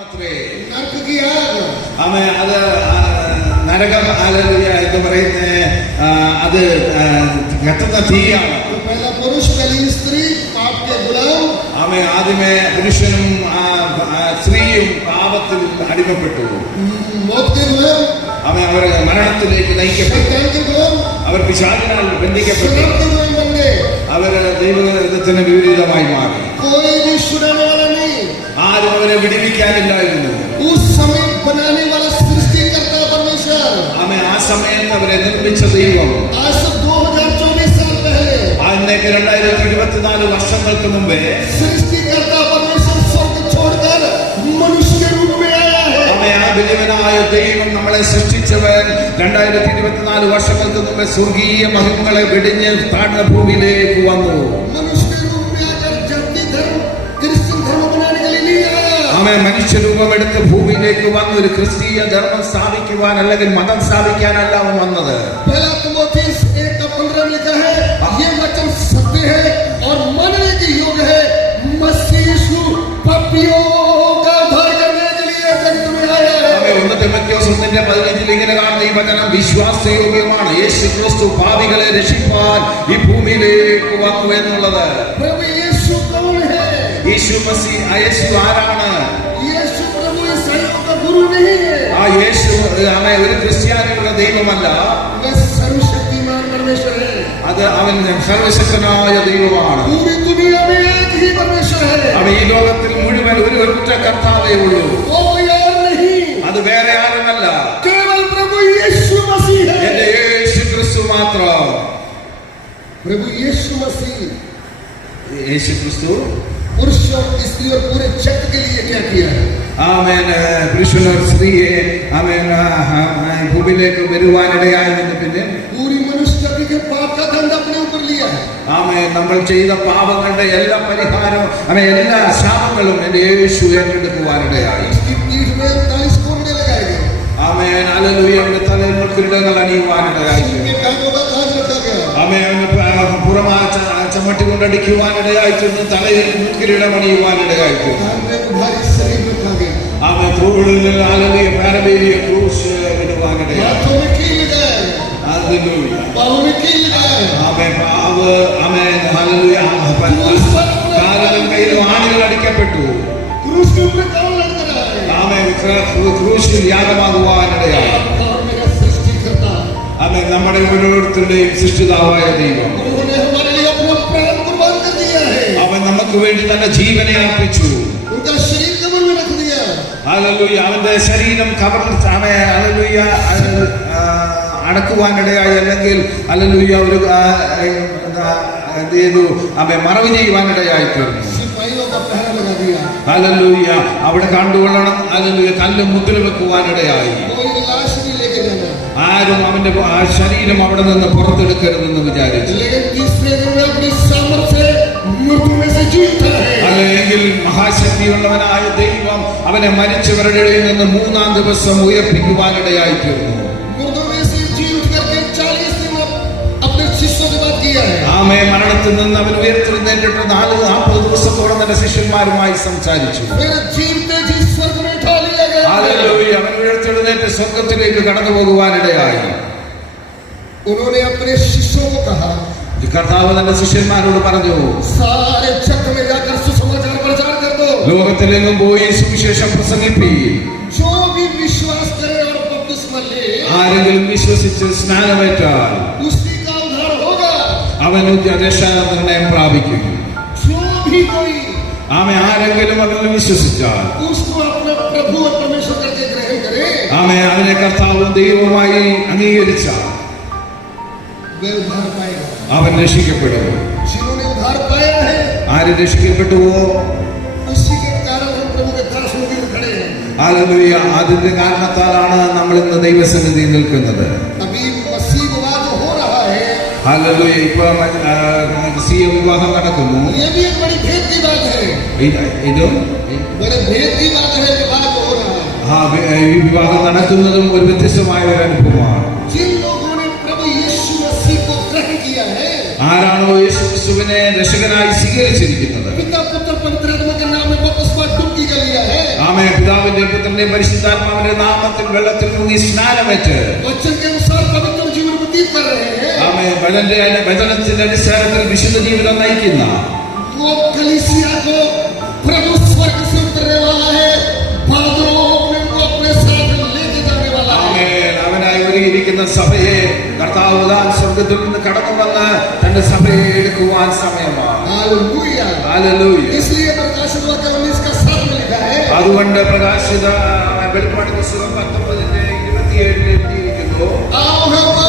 അത് നരകം എന്ന് പറയുന്ന അത് കത്തുന്ന തീയാണ്. ആദ്യമേ പുരുഷനും സ്ത്രീയും പാപത്തിൽ അടിമപ്പെട്ടു. അവർ മരണത്തിലേക്ക് നയിക്കപ്പെട്ടു. അവർ പിശാചിനാൽ ബന്ധിക്കപ്പെട്ടു. അവർ ദൈവത്തിന് വിപരീതമായി മാറി. ആരും അവരെ വിടിവിക്കാനില്ലായിരുന്നു. ആ സമയത്ത് അവരെ നിർമ്മിച്ച ദൈവം 2024 വർഷങ്ങൾക്ക് മുമ്പേ ബലിവനായ ദൈവം നമ്മളെ സൃഷ്ടിച്ചവൻ 2024 വർഷങ്ങൾക്ക് മുമ്പേ സ്വർഗീയ മഹിമകളെ വെടിഞ്ഞ് താഴ്ന്ന ഭൂമിയിലേക്ക് വന്നു. മനുഷ്യരൂപമെടുത്ത് ഭൂമിയിലേക്ക് വന്ന് ഒരു ക്രിസ്തീയ ധർമ്മം സ്ഥാപിക്കുവാൻ അല്ലെങ്കിൽ മതം സ്ഥാപിക്കാനല്ല അവൻ വന്നത്. ഇങ്ങനെ കാണുന്ന ഈ വചനം വിശ്വാസയോഗ്യമാണ്. യേശു ക്രിസ്തു പാപികളെ രക്ഷിപ്പാൻ ഈ ഭൂമിയിലേക്ക് വന്നു എന്നുള്ളത്. യേശു ആരാണ്? ആ യേശു ഒരു ക്രിസ്ത്യാനികളുടെ ദൈവമല്ല. അത് അവൻ സർവശക്തനായ ദൈവമാണ്. അവൻ ഈ ലോകത്തിൽ മുഴുവൻ ഒരു ഒറ്റ കർത്താവേ ഉള്ളൂ. അത് വേറെ ആരുമല്ല, എന്റെ യേശു ക്രിസ്തു മാത്രം. യേശു ക്രിസ്തു പുരുഷനും സ്ത്രീയെ ഭൂമിയിലേക്ക് വരുവാനിടയായതിന് പിന്നെ നമ്മൾ ചെയ്ത പാപങ്ങളുടെ എല്ലാ പരിഹാരവും എല്ലാ ശാപങ്ങളും എന്റെ യേശു ഏറ്റെടുക്കുവാനിടയായി. തലയിൽ കിരീടങ്ങൾ അണിയുവാനിടയായി. ചമ്മട്ടി കൊണ്ടടിക്കുവാനിടയായിട്ടുണ്ട്. തലയിൽ കിരീടം അണിയുവാനിടയായിട്ടുണ്ട്. ആണികൾ അടിക്കപ്പെട്ടു. ക്രൂശിൽ യാഗമാകുവാനിടയായി. നമ്മുടെ ഓരോരുത്തരുടെയും സൃഷ്ടിതാവായ ദൈവം അവൻ നമുക്ക് വേണ്ടി തന്റെ ജീവനെ അർപ്പിച്ചു. അവന്റെ ശരീരം അടക്കുവാനിടയായി, അല്ലെങ്കിൽ ഒരു എന്ത് ചെയ്തു മറവ് ചെയ്യുവാനിടയായി തീർന്നു. അവിടെ കണ്ടുകൊള്ളണം. കല്ല് മുദ്ര വെക്കുവാനിടയായി. ആരും അവന്റെ ശരീരം അവിടെ നിന്ന് പുറത്തെടുക്കരുതെന്ന് വിചാരിച്ചു. അല്ലെങ്കിൽ മഹാശക്തിയുള്ളവനായ ദൈവം അവനെ മരിച്ചവരുടെ ഇടയിൽ നിന്ന് 3-ാം ദിവസം ഉയർപ്പിക്കുവാനിടയായി തീർന്നു. മരണത്തിൽ നിന്ന് അവൻ ഉയർത്തെഴുന്നേറ്റിട്ട് 40 ദിവസത്തോളം തന്റെ ശിഷ്യന്മാരുമായി സംസാരിച്ചു. അവൻ ഉയർത്തെഴുന്നേറ്റ് സ്വർഗത്തിലേക്ക് കടന്നു പോകുവാനിടയായി. കർത്താവ് തന്റെ ശിഷ്യന്മാരോട് പറഞ്ഞു, ലോകത്തിലെങ്ങും പോയി സുവിശേഷം പ്രസംഗിപ്പീൻ. ആരെങ്കിലും വിശ്വസിച്ച് സ്നാനമേറ്റാൽ അവൻ രക്ഷാനിർണയം പ്രാപിക്കും. ആരെങ്കിലും അവനിൽ വിശ്വസിച്ചാൽ അവനെ കർത്താവും ദൈവവുമായി അംഗീകരിച്ചാൽ അവൻ രക്ഷിക്കപ്പെടും. ആര് രക്ഷിക്കപ്പെട്ടുവോ അതിന്റെ കാരണത്താലാണ് നമ്മൾ ഇന്ന് ദൈവസന്നിധി നിൽക്കുന്നത്. ഇപ്പൊ വിവാഹം നടക്കുന്നു. ഈ വിവാഹം നടക്കുന്നതും ഒരു വ്യത്യസ്തമായ ഒരു അനുഭവമാണ്. ആരാണോ യേശു ക്രിസ്തുവിനെ രക്ഷകനായി സ്വീകരിച്ചിരിക്കുന്നത്, ആ ആമേൻ. പിതാവിന്റെ പുത്രന്റെ പരിശുദ്ധാത്മാവിന്റെ നാമത്തിൽ വെള്ളത്തിൽ മുങ്ങി സ്നാനമേറ്റ് वचन के अनुसार पवित्र जीवन व्यतीत कर रहे हैं। ആമേൻ. വചനത്തിന്റെ അടിസ്ഥാനത്തിൽ വിശുദ്ധ ജീവിതം നയിക്കുന്ന वो कलीसिया को प्रभु स्वर्ग से उतरने वाला है, बादलों में वो अपने साथ लेके जाने वाला है। ആമേൻ. അവനായി ഒരുങ്ങിയിരിക്കുന്ന സഭയെ കർത്താവ് താൻ സ്വർഗ്ഗത്തിൽ നിന്ന് കടന്നു വന്ന് തന്റെ സഭയെ എടുക്കുവാൻ സമയമാണ്. हालेलुया। ഹല്ലേലൂയ. इसलिए प्रकाशित वाक्य 19 का 7 में लिखा है, അതുകൊണ്ട് പ്രകാശിത വെളിപ്പാട് പുസ്തകം 19:27 എഴുതിയിരിക്കുന്നു, आओ हम